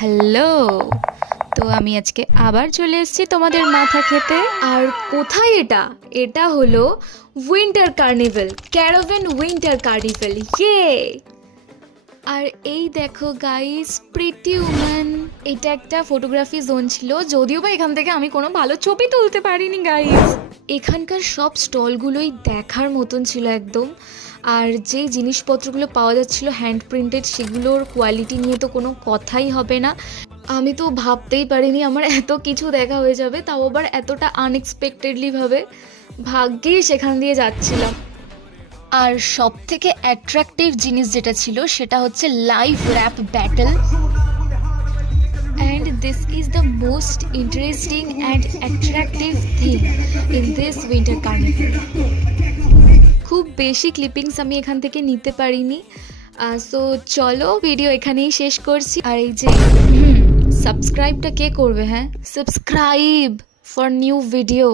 Hello. তো আমি আজকে আবার চলে এসেছি তোমাদের মাথা খেতে। আর কোথায় এটা? এটা হলো winter carnival, caravan winter carnival. আর এই দেখো গাইস, প্রিটি উম্যান। এটা একটা ফটোগ্রাফি জোন ছিল, যদিও বা এখান থেকে আমি কোনো ভালো ছবি তুলতে পারিনি গাইস। এখানকার সব স্টলগুলোই দেখার মতন ছিল একদম। আর যেই জিনিসপত্রগুলো পাওয়া যাচ্ছিল হ্যান্ড প্রিন্টেড, সেগুলোর কোয়ালিটি নিয়ে তো কোনো কথাই হবে না। আমি তো ভাবতেই পারিনি আমার এত কিছু দেখা হয়ে যাবে, তাও আবার এতটা আনএক্সপেক্টেডলি ভাবে। ভাগ্যেই সেখান দিয়ে যাচ্ছিলাম। আর সব থেকে অ্যাট্রাকটিভ জিনিস যেটা ছিল সেটা হচ্ছে live rap battle. And this is the most interesting and attractive thing in this winter carnival. খুব বেশি ক্লিপিংস আমি এখান থেকে নিতে পারিনি, সো চলো ভিডিও এখানেই শেষ করছি। আর এই যে সাবস্ক্রাইবটা কে করবে? হ্যাঁ, সাবস্ক্রাইব ফর নিউ ভিডিও।